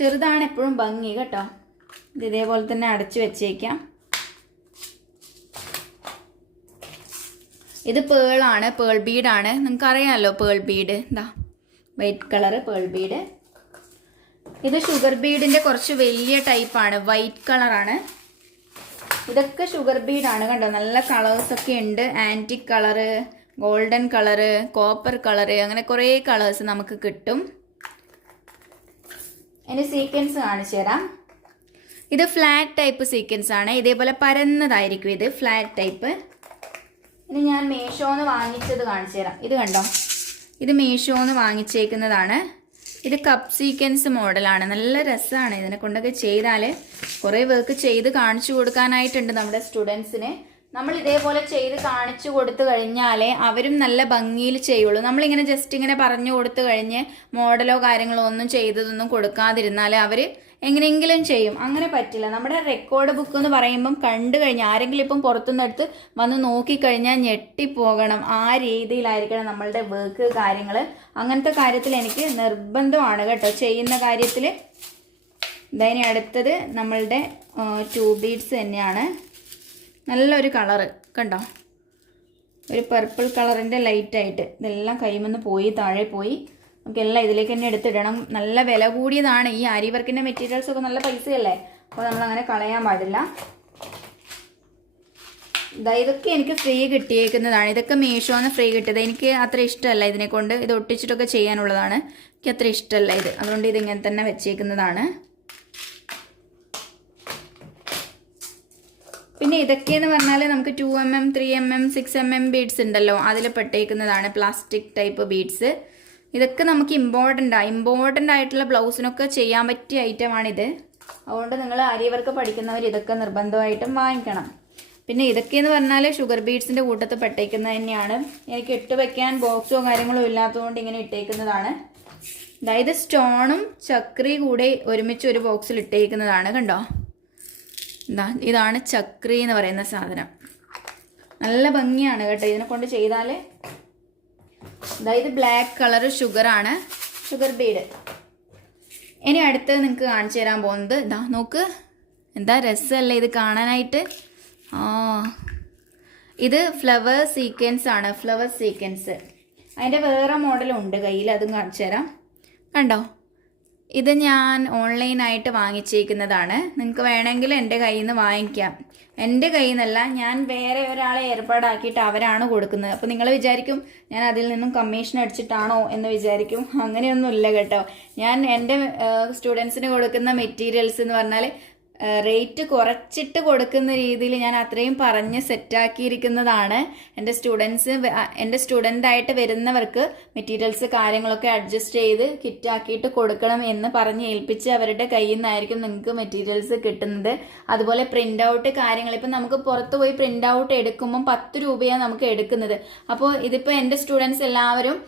ചെറുതാണ് എപ്പോഴും ഭംഗി കേട്ടോ. ഇത് ഇതേപോലെ തന്നെ അടച്ചു വെച്ചേക്കാം. ഇത് പേളാണ് പേൾ ബീഡാണ്. നിങ്ങൾക്ക് അറിയാമല്ലോ പേൾ ബീഡ്? എന്താ വൈറ്റ് കളറ് പേൾ ബീഡ്. ഇത് ഷുഗർ ബീഡിന്റെ കുറച്ച് വലിയ ടൈപ്പാണ് വൈറ്റ് കളറാണ്. ഇതൊക്കെ ഷുഗർ ബീഡാണ് കണ്ടോ? നല്ല കളേഴ്സ് ഒക്കെ ഉണ്ട്. Antique colour golden colour copper colour അങ്ങനെ കുറേ കളേഴ്സ് നമുക്ക് കിട്ടും. ഇനി സീക്വൻസ് കാണിച്ചു തരാം. ഇത് ഫ്ലാറ്റ് ടൈപ്പ് സീക്വൻസ് ആണ്. ഇതേപോലെ പരന്നതായിരിക്കും ഇത് ഫ്ലാറ്റ് ടൈപ്പ് ഇനി ഞാൻ മീഷോന്ന് വാങ്ങിച്ചത് കാണിച്ചു തരാം. ഇത് കണ്ടോ? ഇത് മീഷോന്ന് വാങ്ങിച്ചേക്കുന്നതാണ്. ഇത് കപ്പ് സീക്വൻസ് മോഡലാണ് നല്ല രസമാണ് ഇതിനെ കൊണ്ടൊക്കെ ചെയ്താൽ കുറേ വർക്ക് ചെയ്ത് കാണിച്ചു കൊടുക്കാനായിട്ടുണ്ട് നമ്മുടെ സ്റ്റുഡൻസിന് നമ്മൾ ഇതേപോലെ ചെയ്ത് കാണിച്ചു കൊടുത്തു കഴിഞ്ഞാലേ അവരും നല്ല ഭംഗിയിൽ ചെയ്യുള്ളൂ. നമ്മളിങ്ങനെ ജസ്റ്റ് ഇങ്ങനെ പറഞ്ഞു കൊടുത്തു കഴിഞ്ഞ് മോഡലോ കാര്യങ്ങളോ ഒന്നും ചെയ്തതൊന്നും കൊടുക്കാതിരുന്നാൽ അവർ എങ്ങനെയെങ്കിലും ചെയ്യും. അങ്ങനെ പറ്റില്ല. നമ്മുടെ റെക്കോർഡ് ബുക്ക് എന്ന് പറയുമ്പം കണ്ടു കഴിഞ്ഞാൽ ആരെങ്കിലും ഇപ്പം പുറത്തുനിന്നെടുത്ത് വന്ന് നോക്കിക്കഴിഞ്ഞാൽ ഞെട്ടിപ്പോകണം. ആ രീതിയിലായിരിക്കണം നമ്മളുടെ വർക്ക് കാര്യങ്ങൾ. അങ്ങനത്തെ കാര്യത്തിൽ എനിക്ക് നിർബന്ധമാണ് കേട്ടോ. ചെയ്യുന്ന കാര്യത്തിൽ. ഇതതിന് അടുത്തത് നമ്മളുടെ ടൂ ബീഡ്സ് തന്നെയാണ്. നല്ലൊരു കളറ് കണ്ടോ? ഒരു പർപ്പിൾ കളറിന്റെ ലൈറ്റായിട്ട് ഇതെല്ലാം കൈമെന്ന് പോയി താഴെ പോയി. നമുക്കെല്ലാം ഇതിലേക്ക് തന്നെ എടുത്തിടണം. നല്ല വില കൂടിയതാണ്. ഈ അരി വർക്കിന്റെ മെറ്റീരിയൽസ് ഒക്കെ നല്ല പൈസയല്ലേ? അപ്പോൾ നമ്മൾ അങ്ങനെ കളയാൻ പാടില്ല. ഇതാ ഇതൊക്കെ എനിക്ക് ഫ്രീ കിട്ടിയേക്കുന്നതാണ്. ഇതൊക്കെ മീഷോന്ന് ഫ്രീ കിട്ടിയത്. എനിക്ക് അത്ര ഇഷ്ടമല്ല ഇതിനെ കൊണ്ട് ഇത് ഒട്ടിച്ചിട്ടൊക്കെ ചെയ്യാനുള്ളതാണ്. എനിക്ക് അത്ര ഇഷ്ടമല്ല ഇത്. അതുകൊണ്ട് ഇതിങ്ങനെ തന്നെ വെച്ചേക്കുന്നതാണ്. പിന്നെ ഇതൊക്കെയെന്ന് പറഞ്ഞാൽ നമുക്ക് two M M three M M six M M beads ഉണ്ടല്ലോ. അതിൽ പെട്ടേക്കുന്നതാണ് പ്ലാസ്റ്റിക് ടൈപ്പ് ബീഡ്സ് ഇതൊക്കെ നമുക്ക് ഇമ്പോർട്ടന്റ് ആണ് ഇമ്പോർട്ടന്റ് ആയിട്ടുള്ള ബ്ലൗസിനൊക്കെ ചെയ്യാൻ പറ്റിയ ഐറ്റമാണിത് അതുകൊണ്ട് നിങ്ങൾ അരിവർക്ക് പഠിക്കുന്നവർ ഇതൊക്കെ നിർബന്ധമായിട്ടും വാങ്ങിക്കണം. പിന്നെ ഇതൊക്കെയെന്ന് പറഞ്ഞാൽ ഷുഗർ ബീഡ്സിന്റെ കൂട്ടത്തിൽ പെട്ടേക്കുന്നത് തന്നെയാണ്. എനിക്ക് ഇട്ട് വെക്കാൻ ബോക്സോ കാര്യങ്ങളോ ഇല്ലാത്തതുകൊണ്ട് ഇങ്ങനെ ഇട്ടേക്കുന്നതാണ്. അതായത് സ്റ്റോണും ചക്രി കൂടെ ഒരുമിച്ച് ഒരു ബോക്സിൽ ഇട്ടേക്കുന്നതാണ് കണ്ടോ? ഇതാ ഇതാണ് ചക്രി എന്ന് പറയുന്ന സാധനം. നല്ല ഭംഗിയാണ് കേട്ടോ ഇതിനെ കൊണ്ട് ചെയ്താൽ അതായത് ബ്ലാക്ക് കളർ ഷുഗറാണ് ഷുഗർ ബീഡ് ഇനി അടുത്ത് നിങ്ങൾക്ക് കാണിച്ചു തരാൻ പോകുന്നത്. ഇതാ നോക്ക്. എന്താ രസമല്ലേ ഇത് കാണാനായിട്ട്? ആ ഇത് ഫ്ലവർ സീക്വൻസ് ആണ് ഫ്ലവർ സീക്വൻസ് അതിന്റെ വേറെ മോഡലും ഉണ്ട് കയ്യിൽ അതും കാണിച്ചു തരാം. കണ്ടോ? ഇത് ഞാൻ ഓൺലൈനായിട്ട് വാങ്ങിച്ചേക്കുന്നതാണ്. നിങ്ങൾക്ക് വേണമെങ്കിൽ എന്റെ കയ്യിൽ നിന്ന് വാങ്ങിക്കാം. എന്റെ കയ്യിൽ നിന്നല്ല ഞാൻ വേറെ ഒരാളെ ഏർപ്പാടാക്കിയിട്ട് അവരാണ് കൊടുക്കുന്നത്. അപ്പോൾ നിങ്ങൾ വിചാരിക്കും ഞാൻ അതിൽ നിന്നും കമ്മീഷൻ അടിച്ചിട്ടാണോ എന്ന് വിചാരിക്കും. അങ്ങനെയൊന്നുമില്ല കേട്ടോ. ഞാൻ എന്റെ സ്റ്റുഡൻസിന് കൊടുക്കുന്ന മെറ്റീരിയൽസ് എന്ന് പറഞ്ഞാൽ റേറ്റ് കുറച്ചിട്ട് കൊടുക്കുന്ന രീതിയിൽ ഞാൻ അത്രയും പറഞ്ഞ് സെറ്റാക്കിയിരിക്കുന്നതാണ് എന്റെ സ്റ്റുഡൻസ് എന്റെ സ്റ്റുഡന്റായിട്ട് വരുന്നവർക്ക് മെറ്റീരിയൽസ് കാര്യങ്ങളൊക്കെ അഡ്ജസ്റ്റ് ചെയ്ത് കിറ്റാക്കിയിട്ട് കൊടുക്കണം എന്ന് പറഞ്ഞ് ഏൽപ്പിച്ച് അവരുടെ കയ്യിൽ നിന്നായിരിക്കും നിങ്ങൾക്ക് മെറ്റീരിയൽസ് കിട്ടുന്നത്. അതുപോലെ പ്രിന്റ് ഔട്ട് കാര്യങ്ങൾ ഇപ്പം നമുക്ക് പുറത്ത് പോയി പ്രിന്റ് ഔട്ട് എടുക്കുമ്പം പത്ത് രൂപയാണ് നമുക്ക് എടുക്കുന്നത്. അപ്പോൾ ഇതിപ്പോൾ എന്റെ സ്റ്റുഡൻസ് എല്ലാവരും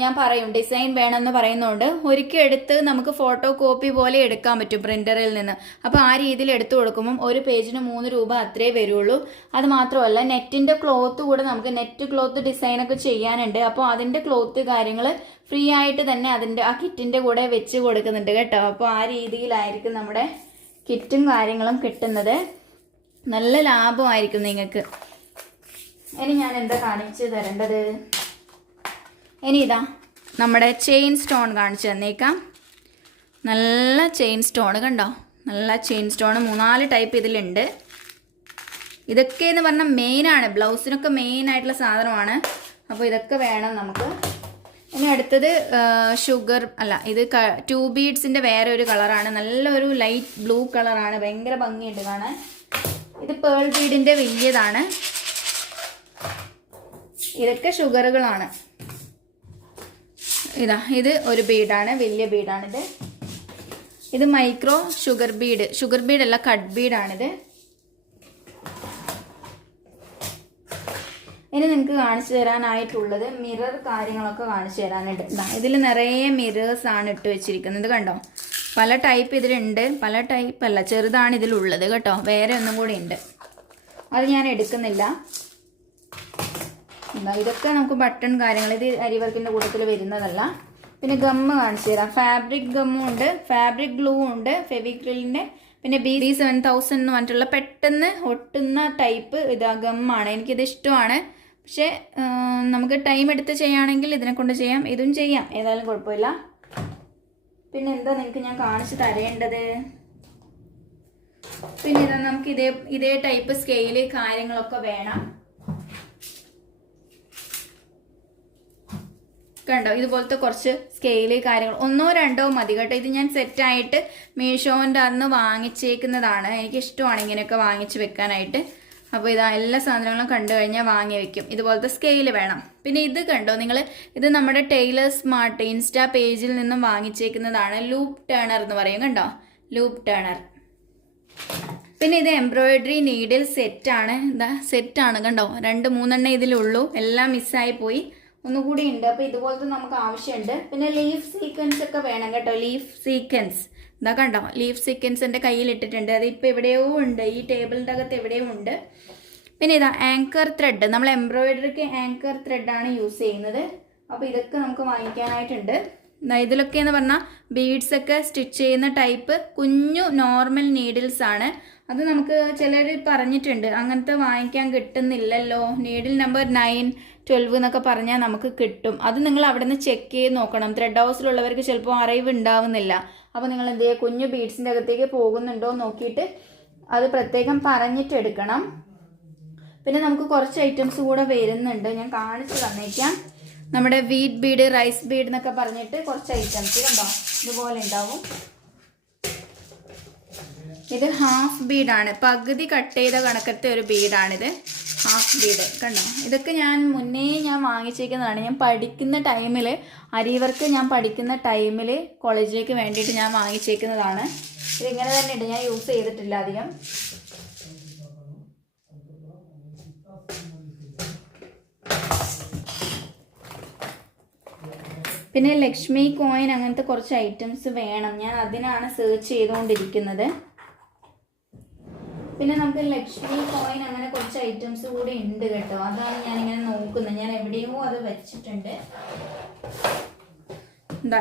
ഞാൻ പറയും ഡിസൈൻ വേണമെന്ന് പറയുന്നതുകൊണ്ട് ഒരിക്കൽ എടുത്ത് നമുക്ക് ഫോട്ടോ കോപ്പി പോലെ എടുക്കാൻ പറ്റും പ്രിന്ററിൽ നിന്ന്. അപ്പോൾ ആ രീതിയിൽ എടുത്തു കൊടുക്കുമ്പം ഒരു പേജിന് മൂന്ന് രൂപ അത്രേ വരുള്ളൂ. അത് മാത്രമല്ല നെറ്റിന്റെ ക്ലോത്ത് കൂടെ നമുക്ക് നെറ്റ് ക്ലോത്ത് ഡിസൈനൊക്കെ ചെയ്യാനുണ്ട്. അപ്പോൾ അതിന്റെ ക്ലോത്ത് കാര്യങ്ങൾ ഫ്രീ ആയിട്ട് തന്നെ അതിന്റെ ആ കിറ്റിന്റെ കൂടെ വെച്ച് കൊടുക്കുന്നുണ്ട് കേട്ടോ. അപ്പോൾ ആ രീതിയിലായിരിക്കും നമ്മുടെ കിറ്റും കാര്യങ്ങളും കിട്ടുന്നത്. നല്ല ലാഭമായിരിക്കും നിങ്ങൾക്ക്. ഇനി ഞാൻ എന്താ കാണിച്ചു തരേണ്ടത്? ഇനി ഇതാ നമ്മുടെ ചെയിൻ സ്റ്റോൺ കാണിച്ചു തന്നേക്കാം. നല്ല ചെയിൻ സ്റ്റോൺ കണ്ടോ? നല്ല ചെയിൻ സ്റ്റോൺ മൂന്നാൽ ടൈപ്പ് ഇതിലുണ്ട്. ഇതൊക്കെ എന്ന് പറഞ്ഞാൽ മെയിനാണ് ബ്ലൗസിനൊക്കെ മെയിനായിട്ടുള്ള സാധനമാണ്. അപ്പോൾ ഇതൊക്കെ വേണം നമുക്ക്. ഇനി അടുത്തത് ഷുഗർ അല്ല ഇത് ടു ബീഡ്സിന്റെ വേറെ ഒരു കളറാണ് നല്ലൊരു ലൈറ്റ് ബ്ലൂ കളറാണ് ഭയങ്കര ഭംഗിയുണ്ട് കാണാൻ. ഇത് പേൾ ബീഡിന്റെ വലിയതാണ്. ഇതൊക്കെ ഷുഗറുകളാണ് ഇതാ ഇത് ഒരു ബീഡാണ് വലിയ ബീഡാണിത്. ഇത് മൈക്രോ ഷുഗർ ബീഡ്. ഷുഗർ ബീഡല്ല കട്ട് ബീഡാണിത്. ഇനി നിങ്ങൾക്ക് കാണിച്ചു തരാനായിട്ടുള്ളത് മിറർ കാര്യങ്ങളൊക്കെ കാണിച്ചു തരാനുണ്ട്. ഇതിൽ നിറയെ മിറേഴ്സ് ആണ് ഇട്ട് വെച്ചിരിക്കുന്നത് കണ്ടോ? പല ടൈപ്പ് ഇതിലുണ്ട് പല ടൈപ്പ് അല്ല ചെറുതാണ് ഇതിലുള്ളത് കേട്ടോ. വേറെ ഒന്നും കൂടി ഉണ്ട്. അത് ഞാൻ എടുക്കുന്നില്ല. ഇതൊക്കെ നമുക്ക് ബട്ടൺ കാര്യങ്ങൾ ഇത് അരിവർക്കിന്റെ കൂട്ടത്തിൽ വരുന്നതല്ല. പിന്നെ ഗമ്മ് കാണിച്ചു തരാം. ഫാബ്രിക് ഗമ്മും ഉണ്ട് ഫാബ്രിക് ഗ്ലൂ ഉണ്ട് ഫെവിക്രിലിന്റെ പിന്നെ ബി ബി സെവൻ തൗസൻഡ് എന്ന് പറഞ്ഞിട്ടുള്ള പെട്ടെന്ന് ഒട്ടുന്ന ടൈപ്പ് ഇതാ ഗമ്മാണ് എനിക്കിത് ഇഷ്ടമാണ്. പക്ഷേ നമുക്ക് ടൈം എടുത്ത് ചെയ്യുകയാണെങ്കിൽ ഇതിനെ കൊണ്ട് ചെയ്യാം ഇതും ചെയ്യാം. ഏതായാലും കുഴപ്പമില്ല. പിന്നെ എന്താ നിങ്ങൾക്ക് ഞാൻ കാണിച്ചു തരേണ്ടത്? പിന്നെ ഇതാ നമുക്ക് ഇതേ ഇതേ ടൈപ്പ് സ്കെയിൽ കാര്യങ്ങളൊക്കെ വേണം. കണ്ടോ ഇതുപോലത്തെ കുറച്ച് സ്കെയിൽ കാര്യങ്ങൾ. ഒന്നോ രണ്ടോ മതി കേട്ടോ. ഇത് ഞാൻ സെറ്റായിട്ട് മീഷോന്റെ അന്ന് വാങ്ങിച്ചേക്കുന്നതാണ്. എനിക്ക് ഇഷ്ടമാണ് ഇങ്ങനെയൊക്കെ വാങ്ങിച്ച് വെക്കാനായിട്ട്. അപ്പോൾ ഇതാ എല്ലാ സാധനങ്ങളും കണ്ടു കഴിഞ്ഞാൽ വാങ്ങി വെക്കും. ഇതുപോലത്തെ സ്കെയിൽ വേണം. പിന്നെ ഇത് കണ്ടോ? നിങ്ങൾ ഇത് നമ്മുടെ ടൈലർ സ്മാർട്ട് ഇൻസ്റ്റാ പേജിൽ നിന്നും വാങ്ങിച്ചേക്കുന്നതാണ്. ലൂപ്പ് ടേണർ എന്ന് പറയും. കണ്ടോ? ലൂപ്പ് ടേണർ പിന്നെ ഇത് എംബ്രോയിഡറി നീഡിൽ സെറ്റാണ് ഇതാ സെറ്റാണ് കണ്ടോ? രണ്ട് മൂന്നെണ്ണം ഇതിലുള്ളൂ. എല്ലാം മിസ്സായി പോയി. ഒന്നുകൂടി ഉണ്ട് അപ്പോൾ ഇതുപോലത്തെ നമുക്ക് ആവശ്യമുണ്ട്. പിന്നെ ലീഫ് സീക്വൻസ് ഒക്കെ വേണം കേട്ടോ. ലീഫ് സീക്വൻസ് ഇതാ കണ്ടോ? ലീഫ് സീക്വൻസ് എന്റെ കയ്യിൽ ഇട്ടിട്ടുണ്ട് അത് ഇപ്പോൾ എവിടെയോ ഉണ്ട്. ഈ ടേബിളിന്റെ അകത്ത് എവിടെയോ ഉണ്ട്. പിന്നെ ഇതാ ആങ്കർ ത്രെഡ് നമ്മൾ എംബ്രോയിഡറിക്ക് ആങ്കർ ത്രെഡാണ് യൂസ് ചെയ്യുന്നത്. അപ്പോൾ ഇതൊക്കെ നമുക്ക് വാങ്ങിക്കാനായിട്ടുണ്ട്. ഇതിലൊക്കെ എന്ന് പറഞ്ഞാൽ ബീഡ്സ് ഒക്കെ സ്റ്റിച്ച് ചെയ്യുന്ന ടൈപ്പ് കുഞ്ഞു നോർമൽ നീഡിൽസ് ആണ്. അത് നമുക്ക് ചിലർ പറഞ്ഞിട്ടുണ്ട്. അങ്ങനത്തെ വാങ്ങിക്കാൻ കിട്ടുന്നില്ലല്ലോ. നീഡിൽ നമ്പർ നയൻ ട്വൽവ് എന്നൊക്കെ പറഞ്ഞാൽ നമുക്ക് കിട്ടും. അത് നിങ്ങൾ അവിടെ നിന്ന് ചെക്ക് ചെയ്ത് നോക്കണം. ത്രെഡ് ഹൗസിലുള്ളവർക്ക് ചിലപ്പോൾ അറിവ് ഉണ്ടാവുന്നില്ല. അപ്പോൾ നിങ്ങൾ എന്ത് ചെയ്യുക? കുഞ്ഞു ബീഡ്സിന്റെ അകത്തേക്ക് പോകുന്നുണ്ടോ നോക്കിയിട്ട് അത് പ്രത്യേകം പറഞ്ഞിട്ട് എടുക്കണം. പിന്നെ നമുക്ക് കുറച്ച് ഐറ്റംസ് കൂടെ വരുന്നുണ്ട്. ഞാൻ കാണിച്ചു തന്നേക്കാം. നമ്മുടെ വീറ്റ് ബീഡ് റൈസ് ബീഡ് എന്നൊക്കെ പറഞ്ഞിട്ട് കുറച്ച് ഐറ്റംസ് കണ്ടോ? ഇതുപോലെ ഉണ്ടാവും. ഇത് ഹാഫ് ബീഡാണ് പകുതി കട്ട് ചെയ്ത കണക്കത്തെ ഒരു ബീഡാണിത് ഹാഫ് ബീഡ് കണ്ടോ? ഇതൊക്കെ ഞാൻ മുന്നേ ഞാൻ വാങ്ങിച്ചേക്കുന്നതാണ്. ഞാൻ പഠിക്കുന്ന ടൈമിൽ അരിവർക്ക് ഞാൻ പഠിക്കുന്ന ടൈമിൽ കോളേജിലേക്ക് വേണ്ടിയിട്ട് ഞാൻ വാങ്ങിച്ചേക്കുന്നതാണ്. ഇതിങ്ങനെ തന്നെ ഉണ്ട്. ഞാൻ യൂസ് ചെയ്തിട്ടില്ല അധികം. പിന്നെ ലക്ഷ്മി കോയിൻ അങ്ങനത്തെ കുറച്ച് ഐറ്റംസ് വേണം. ഞാൻ അതിനാണ് സെർച്ച് ചെയ്തുകൊണ്ടിരിക്കുന്നത്. പിന്നെ നമുക്ക് ലക്ഷ്മി കോയിൻ അങ്ങനെ കുറച്ച് ഐറ്റംസ് കൂടി ഉണ്ട് കേട്ടോ. അതാണ് ഞാൻ ഇങ്ങനെ നോക്കുന്നത്. ഞാൻ എവിടെയോ അത് വെച്ചിട്ടുണ്ട്.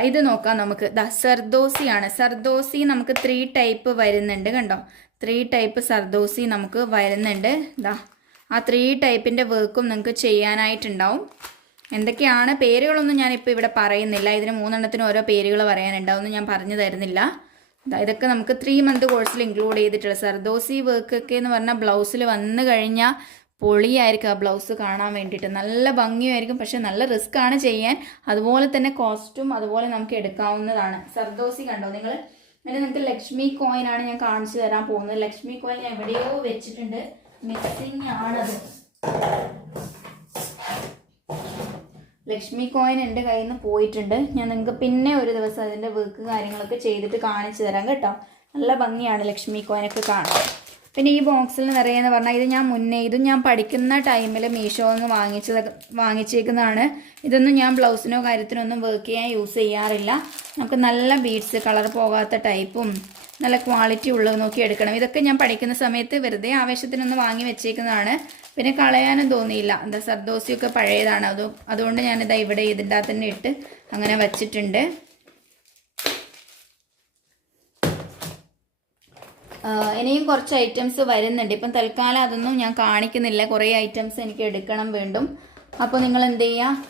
ഇത് നോക്കാം നമുക്ക്. ദാ സർദോസിയാണ്. സർദോസി നമുക്ക് ത്രീ ടൈപ്പ് വരുന്നുണ്ട് കണ്ടോ? ത്രീ ടൈപ്പ് സർദോസി നമുക്ക് വരുന്നുണ്ട്. ദാ ആ ത്രീ ടൈപ്പിന്റെ വർക്കും നിങ്ങൾക്ക് ചെയ്യാനായിട്ടുണ്ടാവും. എന്തൊക്കെയാണ് പേരുകളൊന്നും ഞാനിപ്പോൾ ഇവിടെ പറയുന്നില്ല. ഇതിന് മൂന്നെണ്ണത്തിന് ഓരോ പേരുകൾ പറയാനുണ്ടാവും ഞാൻ പറഞ്ഞു തരുന്നില്ല. ഇതൊക്കെ നമുക്ക് ത്രീ മന്ത് കോഴ്സിൽ ഇൻക്ലൂഡ് ചെയ്തിട്ടുള്ള സർദോസി വർക്ക് ഒക്കെ എന്ന് പറഞ്ഞാൽ ബ്ലൗസിൽ വന്നു കഴിഞ്ഞാൽ പൊളിയായിരിക്കും ആ ബ്ലൗസ് കാണാൻ വേണ്ടിയിട്ട്. നല്ല ഭംഗിയായിരിക്കും പക്ഷെ നല്ല റിസ്ക് ആണ് ചെയ്യാൻ. അതുപോലെ തന്നെ കോസ്റ്റും അതുപോലെ നമുക്ക് എടുക്കാവുന്നതാണ്. സർദോസി കണ്ടോ? നിങ്ങൾ പിന്നെ നിങ്ങൾക്ക് ലക്ഷ്മി കോയിൻ ആണ് ഞാൻ കാണിച്ചു തരാൻ പോകുന്നത്. ലക്ഷ്മി കോയിൻ എവിടെയോ വെച്ചിട്ടുണ്ട്. മിസ്സിങ് ആണത്. ലക്ഷ്മി കോയിൻ എന്റെ കയ്യിൽ നിന്ന് പോയിട്ടുണ്ട്. ഞാൻ നിങ്ങൾക്ക് പിന്നെ ഒരു ദിവസം അതിന്റെ വർക്ക് കാര്യങ്ങളൊക്കെ ചെയ്തിട്ട് കാണിച്ചു തരാം കേട്ടോ. നല്ല ഭംഗിയാണ് ലക്ഷ്മി കോയിനൊക്കെ കാണാൻ. പിന്നെ ഈ ബോക്സിൽ നിറയെന്ന് പറഞ്ഞാൽ ഇത് ഞാൻ മുന്നേ ഇതും ഞാൻ പഠിക്കുന്ന ടൈമിൽ മീഷോ നിന്ന് വാങ്ങിച്ചത് വാങ്ങിച്ചേക്കുന്നതാണ്. ഇതൊന്നും ഞാൻ ബ്ലൗസിനോ കാര്യത്തിനോ ഒന്നും വർക്ക് ചെയ്യാൻ യൂസ് ചെയ്യാറില്ല. നമുക്ക് നല്ല ബീഡ്സ് കളർ പോകാത്ത ടൈപ്പും നല്ല ക്വാളിറ്റി ഉള്ളത് നോക്കി എടുക്കണം. ഇതൊക്കെ ഞാൻ പഠിക്കുന്ന സമയത്ത് വെറുതെ ആവേശത്തിനൊന്ന് വാങ്ങി വെച്ചേക്കുന്നതാണ്. പിന്നെ കളയാനും തോന്നിയില്ല. എന്താ സർദോസിയൊക്കെ പഴയതാണ്. അത് അതുകൊണ്ട് ഞാനിതാ ഇവിടെ ഇതിന്റെ അകത്ത് തന്നെ ഇട്ട് അങ്ങനെ വച്ചിട്ടുണ്ട്. ഇനിയും കുറച്ച് ഐറ്റംസ് വരുന്നുണ്ട്. ഇപ്പം തൽക്കാലം അതൊന്നും ഞാൻ കാണിക്കുന്നില്ല. കുറേ ഐറ്റംസ് എനിക്ക് എടുക്കണം വീണ്ടും. അപ്പോൾ നിങ്ങൾ എന്ത് ചെയ്യുക?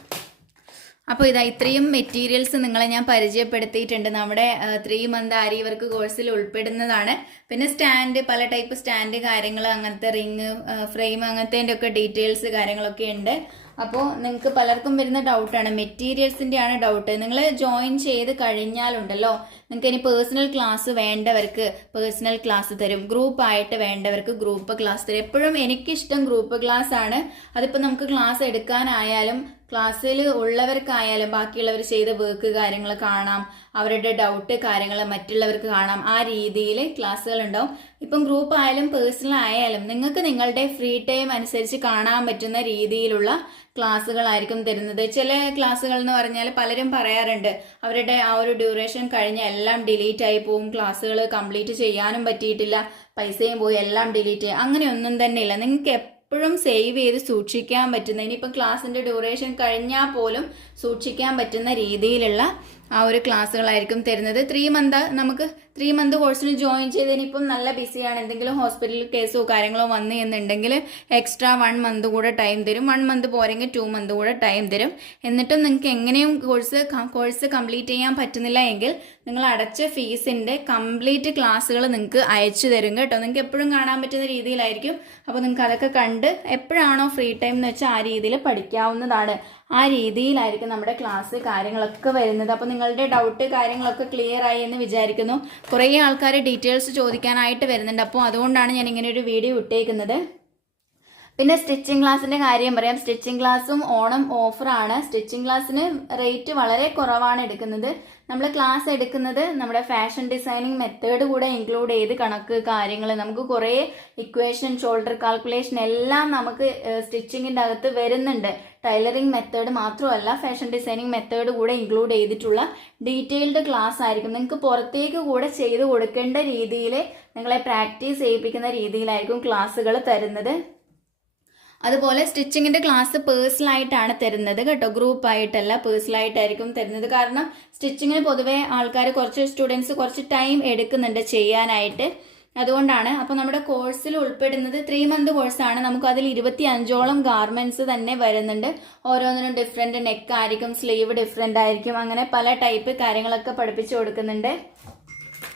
അപ്പോൾ ഇതാ ഇത്രയും മെറ്റീരിയൽസ് നിങ്ങളെ ഞാൻ പരിചയപ്പെടുത്തിയിട്ടുണ്ട്. നമ്മുടെ ത്രീ മന്ത് ആരി വർക്ക് കോഴ്സിൽ ഉൾപ്പെടുന്നതാണ്. പിന്നെ സ്റ്റാൻഡ് പല ടൈപ്പ് സ്റ്റാൻഡ് കാര്യങ്ങൾ അങ്ങനത്തെ റിങ് ഫ്രെയിം അങ്ങനത്തെ ഒക്കെ ഡീറ്റെയിൽസ് കാര്യങ്ങളൊക്കെ ഉണ്ട്. അപ്പോൾ നിങ്ങൾക്ക് പലർക്കും വരുന്ന ഡൗട്ടാണ് മെറ്റീരിയൽസിന്റെ ആണ് ഡൗട്ട് നിങ്ങൾ ജോയിൻ ചെയ്ത് കഴിഞ്ഞാലുണ്ടല്ലോ നിങ്ങൾക്ക് ഇനി പേഴ്സണൽ ക്ലാസ് വേണ്ടവർക്ക് പേഴ്സണൽ ക്ലാസ് തരും. ഗ്രൂപ്പ് ആയിട്ട് വേണ്ടവർക്ക് ഗ്രൂപ്പ് ക്ലാസ് തരും. എപ്പോഴും എനിക്കിഷ്ടം ഗ്രൂപ്പ് ക്ലാസ് ആണ്. അതിപ്പോൾ നമുക്ക് ക്ലാസ് എടുക്കാനായാലും ക്ലാസ്സിൽ ഉള്ളവർക്കായാലും ബാക്കിയുള്ളവർ ചെയ്ത വർക്ക് കാര്യങ്ങൾ കാണാം. അവരുടെ ഡൗട്ട് കാര്യങ്ങൾ മറ്റുള്ളവർക്ക് കാണാം. ആ രീതിയിൽ ക്ലാസ്സുകൾ ഉണ്ടാവും. ഇപ്പം ഗ്രൂപ്പ് ആയാലും പേഴ്സണൽ ആയാലും നിങ്ങൾക്ക് നിങ്ങളുടെ ഫ്രീ ടൈം അനുസരിച്ച് കാണാൻ പറ്റുന്ന രീതിയിലുള്ള ക്ലാസ്സുകളായിരിക്കും തരുന്നത്. ചില ക്ലാസ്സുകൾ എന്ന് പറഞ്ഞാൽ പലരും പറയാറുണ്ട് അവരുടെ ആ ഒരു ഡ്യൂറേഷൻ കഴിഞ്ഞ എല്ലാം ഡിലീറ്റ് ആയി പോവും. ക്ലാസ്സുകൾ കംപ്ലീറ്റ് ചെയ്യാനും പറ്റിയിട്ടില്ല പൈസയും പോയി എല്ലാം ഡിലീറ്റ് ചെയ്യും അങ്ങനെയൊന്നും തന്നെ ഇല്ല. നിങ്ങൾക്ക് എപ്പോഴും സേവ് ചെയ്ത് സൂക്ഷിക്കാൻ പറ്റുന്ന ഇനിയിപ്പം ക്ലാസ്സിന്റെ ഡ്യൂറേഷൻ കഴിഞ്ഞാൽ പോലും സൂക്ഷിക്കാൻ പറ്റുന്ന രീതിയിലുള്ള ആ ഒരു ക്ലാസ്സുകളായിരിക്കും തരുന്നത്. ത്രീ മന്ത് നമുക്ക് ത്രീ മന്ത് കോഴ്സിന് ജോയിൻ ചെയ്തതിന് ഇപ്പം നല്ല ബിസിയാണ് എന്തെങ്കിലും ഹോസ്പിറ്റൽ കേസോ കാര്യങ്ങളോ വന്നു എന്നുണ്ടെങ്കിൽ എക്സ്ട്രാ വൺ മന്ത് കൂടെ ടൈം തരും. വൺ മന്ത് പോരെങ്കിൽ ടു മന്ത് കൂടെ ടൈം തരും. എന്നിട്ടും നിങ്ങൾക്ക് എങ്ങനെയും കോഴ്സ് കോഴ്സ് കംപ്ലീറ്റ് ചെയ്യാൻ പറ്റുന്നില്ല എങ്കിൽ നിങ്ങൾ അടച്ച ഫീസിന്റെ കംപ്ലീറ്റ് ക്ലാസ്സുകൾ നിങ്ങൾക്ക് അയച്ചു തരും കേട്ടോ. നിങ്ങൾക്ക് എപ്പോഴും കാണാൻ പറ്റുന്ന രീതിയിലായിരിക്കും. അപ്പോൾ നിങ്ങൾക്ക് അതൊക്കെ കണ്ട് എപ്പോഴാണോ ഫ്രീ ടൈം എന്ന് വെച്ചാൽ ആ രീതിയിൽ പഠിക്കാവുന്നതാണ്. ആ രീതിയിലായിരിക്കും നമ്മുടെ ക്ലാസ് കാര്യങ്ങളൊക്കെ വരുന്നത്. അപ്പോൾ നിങ്ങളുടെ ഡൗട്ട് കാര്യങ്ങളൊക്കെ ക്ലിയർ ആയി എന്ന് വിചാരിക്കുന്നു. കുറേ ആൾക്കാർ ഡീറ്റെയിൽസ് ചോദിക്കാനായിട്ട് വരുന്നുണ്ട്. അപ്പോൾ അതുകൊണ്ടാണ് ഞാൻ ഇങ്ങനെ ഒരു വീഡിയോ ഇട്ടേക്കുന്നത്. പിന്നെ സ്റ്റിച്ചിങ് ക്ലാസ്സിന്റെ കാര്യം പറയാം. സ്റ്റിച്ചിങ് ക്ലാസ്സും ഓണം ഓഫറാണ് സ്റ്റിച്ചിങ് ക്ലാസ്സിന് റേറ്റ് വളരെ കുറവാണ് എടുക്കുന്നത്. നമ്മൾ ക്ലാസ് എടുക്കുന്നത് നമ്മുടെ ഫാഷൻ ഡിസൈനിങ് മെത്തേഡ് കൂടെ ഇൻക്ലൂഡ് ചെയ്ത് കണക്ക് കാര്യങ്ങൾ നമുക്ക് കുറേ ഇക്വേഷൻ ഷോൾഡർ കാൽക്കുലേഷൻ എല്ലാം നമുക്ക് സ്റ്റിച്ചിങ്ങിന്റെ അകത്ത് വരുന്നുണ്ട്. ടൈലറിങ് മെത്തേഡ് മാത്രമല്ല ഫാഷൻ ഡിസൈനിങ് മെത്തേഡ് കൂടെ ഇൻക്ലൂഡ് ചെയ്തിട്ടുള്ള ഡീറ്റെയിൽഡ് ക്ലാസ് ആയിരിക്കും. നിങ്ങൾക്ക് പുറത്തേക്ക് കൂടെ ചെയ്ത് കൊടുക്കേണ്ട രീതിയിൽ നിങ്ങളെ പ്രാക്ടീസ് ചെയ്യിപ്പിക്കുന്ന രീതിയിലായിരിക്കും ക്ലാസ്സുകൾ തരുന്നത്. അതുപോലെ സ്റ്റിച്ചിങ്ങിന്റെ ക്ലാസ് പേഴ്സണലായിട്ടാണ് തരുന്നത് കേട്ടോ. ഗ്രൂപ്പ് ആയിട്ടല്ല പേഴ്സണലായിട്ടായിരിക്കും തരുന്നത്. കാരണം സ്റ്റിച്ചിങ്ങിന് പൊതുവെ ആൾക്കാർ കുറച്ച് സ്റ്റുഡൻസ് കുറച്ച് ടൈം എടുക്കുന്നുണ്ട് ചെയ്യാനായിട്ട്. അതുകൊണ്ടാണ്. അപ്പോൾ നമ്മുടെ കോഴ്സിൽ ഉൾപ്പെടുന്നത് ത്രീ മന്ത് കോഴ്സാണ് നമുക്ക് അതിൽ ഇരുപത്തി അഞ്ചോളം ഗാർമെന്റ്സ് തന്നെ വരുന്നുണ്ട്. ഓരോന്നിനും ഡിഫറെന്റ് നെക്ക് ആയിരിക്കും സ്ലീവ് ഡിഫറെന്റ് ആയിരിക്കും. അങ്ങനെ പല ടൈപ്പ് കാര്യങ്ങളൊക്കെ പഠിപ്പിച്ചു കൊടുക്കുന്നുണ്ട്.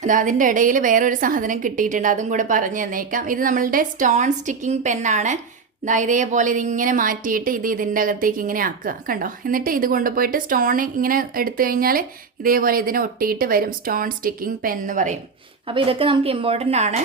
അത് അതിന്റെ ഇടയിൽ വേറൊരു സാധനം കിട്ടിയിട്ടുണ്ട്. അതും കൂടെ പറഞ്ഞു തന്നേക്കാം. ഇത് നമ്മളുടെ സ്റ്റോൺ സ്റ്റിക്കിംഗ് പെന്നാണ് ഇതേപോലെ ഇതിങ്ങനെ മാറ്റിയിട്ട് ഇത് ഇതിന്റെ അകത്തേക്ക് ഇങ്ങനെ ആക്കുക. കണ്ടോ? എന്നിട്ട് ഇത് കൊണ്ടുപോയിട്ട് സ്റ്റോൺ ഇങ്ങനെ എടുത്തു കഴിഞ്ഞാൽ ഇതേപോലെ ഇതിനെ ഒട്ടിയിട്ട് വരും. സ്റ്റോൺ സ്റ്റിക്കിംഗ് പെൻ എന്ന് പറയും. അപ്പോൾ ഇതൊക്കെ നമുക്ക് ഇമ്പോർട്ടന്റ് ആണ്.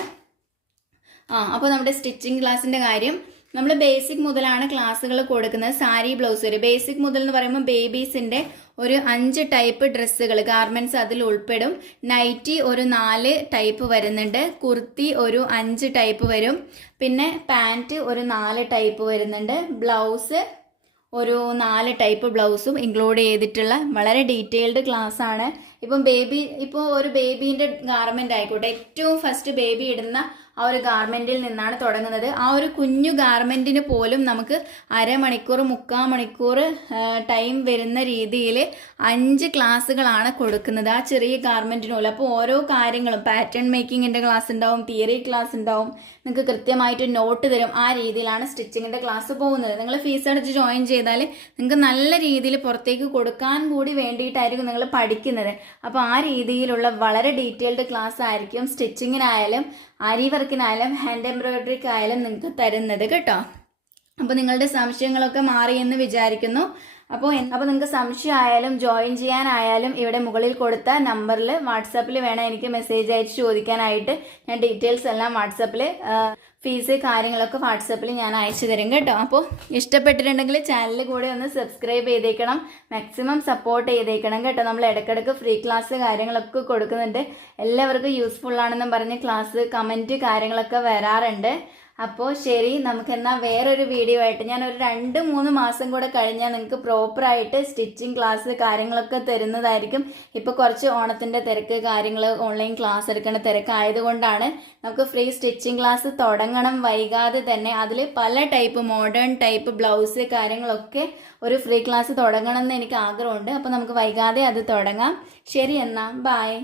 ആ അപ്പോൾ നമ്മുടെ സ്റ്റിച്ചിങ് ക്ലാസ്സിന്റെ കാര്യം. നമ്മൾ ബേസിക് മുതലാണ് ക്ലാസ്സുകൾ കൊടുക്കുന്നത്. സാരി ബ്ലൗസ് വരെ ബേസിക് മുതൽ എന്ന് പറയുമ്പോൾ ബേബീസിന്റെ ഒരു അഞ്ച് ടൈപ്പ് ഡ്രസ്സുകൾ ഗാർമെന്റ്സ് അതിൽ ഉൾപ്പെടും. നൈറ്റി ഒരു നാല് ടൈപ്പ് വരുന്നുണ്ട്. കുർത്തി ഒരു അഞ്ച് ടൈപ്പ് വരും. പിന്നെ പാന്റ് ഒരു നാല് ടൈപ്പ് വരുന്നുണ്ട്. ബ്ലൗസ് ഒരു നാല് ടൈപ്പ് ബ്ലൗസും ഇൻക്ലൂഡ് ചെയ്തിട്ടുള്ള വളരെ ഡീറ്റെയിൽഡ് ക്ലാസ് ആണ്. ഇപ്പം ബേബി ഇപ്പോൾ ഒരു ബേബീന്റെ ഗാർമെന്റ് ആയിക്കോട്ടെ ഏറ്റവും ഫസ്റ്റ് ബേബി ഇടുന്ന ആ ഒരു ഗാർമെന്റിൽ നിന്നാണ് തുടങ്ങുന്നത്. ആ ഒരു കുഞ്ഞു ഗാർമെന്റിന് പോലും നമുക്ക് അരമണിക്കൂർ മുക്കാൽ മണിക്കൂർ ടൈം വരുന്ന രീതിയിൽ അഞ്ച് ക്ലാസ്സുകളാണ് കൊടുക്കുന്നത് ആ ചെറിയ ഗാർമെന്റിന് പോലും അപ്പോൾ ഓരോ കാര്യങ്ങളും പാറ്റേൺ മേക്കിങ്ങിന്റെ ക്ലാസ് ഉണ്ടാവും തിയറി ക്ലാസ് ഉണ്ടാവും നിങ്ങൾക്ക് കൃത്യമായിട്ട് നോട്ട് തരും. ആ രീതിയിലാണ് സ്റ്റിച്ചിങ്ങിന്റെ ക്ലാസ് പോകുന്നത്. നിങ്ങൾ ഫീസ് അടച്ച് ജോയിൻ ചെയ്താൽ നിങ്ങൾക്ക് നല്ല രീതിയിൽ പുറത്തേക്ക് കൊടുക്കാൻ കൂടി വേണ്ടിയിട്ടായിരിക്കും നിങ്ങൾ പഠിക്കുന്നത്. അപ്പോൾ ആ രീതിയിലുള്ള വളരെ ഡീറ്റെയിൽഡ് ക്ലാസ് ആയിരിക്കും സ്റ്റിച്ചിങ്ങിനായാലും അരി വർക്കിനായാലും ഹാൻഡ് എംബ്രോയിഡറിക്കായാലും നിങ്ങൾക്ക് തരുന്നത് കേട്ടോ. അപ്പോൾ നിങ്ങളുടെ സംശയങ്ങളൊക്കെ മാറിയെന്ന് വിചാരിക്കുന്നു. അപ്പോൾ അപ്പോൾ നിങ്ങൾക്ക് സംശയമായാലും ജോയിൻ ചെയ്യാനായാലും ഇവിടെ മുകളിൽ കൊടുത്ത നമ്പറിൽ വാട്സാപ്പിൽ വേണം എനിക്ക് മെസ്സേജ് അയച്ച് ചോദിക്കാനായിട്ട്. ഞാൻ ഡീറ്റെയിൽസ് എല്ലാം വാട്സാപ്പിൽ ഫീസ് കാര്യങ്ങളൊക്കെ വാട്സാപ്പിൽ ഞാൻ അയച്ചു തരും കേട്ടോ. അപ്പോൾ ഇഷ്ടപ്പെട്ടിട്ടുണ്ടെങ്കിൽ ചാനൽ കൂടെ ഒന്ന് സബ്സ്ക്രൈബ് ചെയ്തേക്കണം. മാക്സിമം സപ്പോർട്ട് ചെയ്തേക്കണം കേട്ടോ. നമ്മൾ ഇടയ്ക്കിടയ്ക്ക് ഫ്രീ ക്ലാസ് കാര്യങ്ങളൊക്കെ കൊടുക്കുന്നുണ്ട്. എല്ലാവർക്കും യൂസ്ഫുൾ ആണെന്നും പറഞ്ഞ് ക്ലാസ് കമന്റ് കാര്യങ്ങളൊക്കെ വരാറുണ്ട്. അപ്പോൾ ശരി നമുക്ക് എന്നാൽ വേറൊരു വീഡിയോ ആയിട്ട് ഞാൻ ഒരു രണ്ട് മൂന്ന് മാസം കൂടെ കഴിഞ്ഞാൽ നിങ്ങൾക്ക് പ്രോപ്പറായിട്ട് സ്റ്റിച്ചിങ് ക്ലാസ് കാര്യങ്ങളൊക്കെ തരുന്നതായിരിക്കും. ഇപ്പോൾ കുറച്ച് ഓണത്തിന്റെ തിരക്ക് കാര്യങ്ങൾ ഓൺലൈൻ ക്ലാസ് എടുക്കേണ്ട തിരക്കായതുകൊണ്ടാണ് നമുക്ക് ഫ്രീ സ്റ്റിച്ചിങ് ക്ലാസ് തുടങ്ങണം. വൈകാതെ തന്നെ അതിൽ പല ടൈപ്പ് മോഡേൺ ടൈപ്പ് ബ്ലൗസ് കാര്യങ്ങളൊക്കെ ഒരു ഫ്രീ ക്ലാസ് തുടങ്ങണം എന്ന് എനിക്ക് ആഗ്രഹമുണ്ട്. അപ്പോൾ നമുക്ക് വൈകാതെ അത് തുടങ്ങാം. ശരി എന്നാൽ ബായ്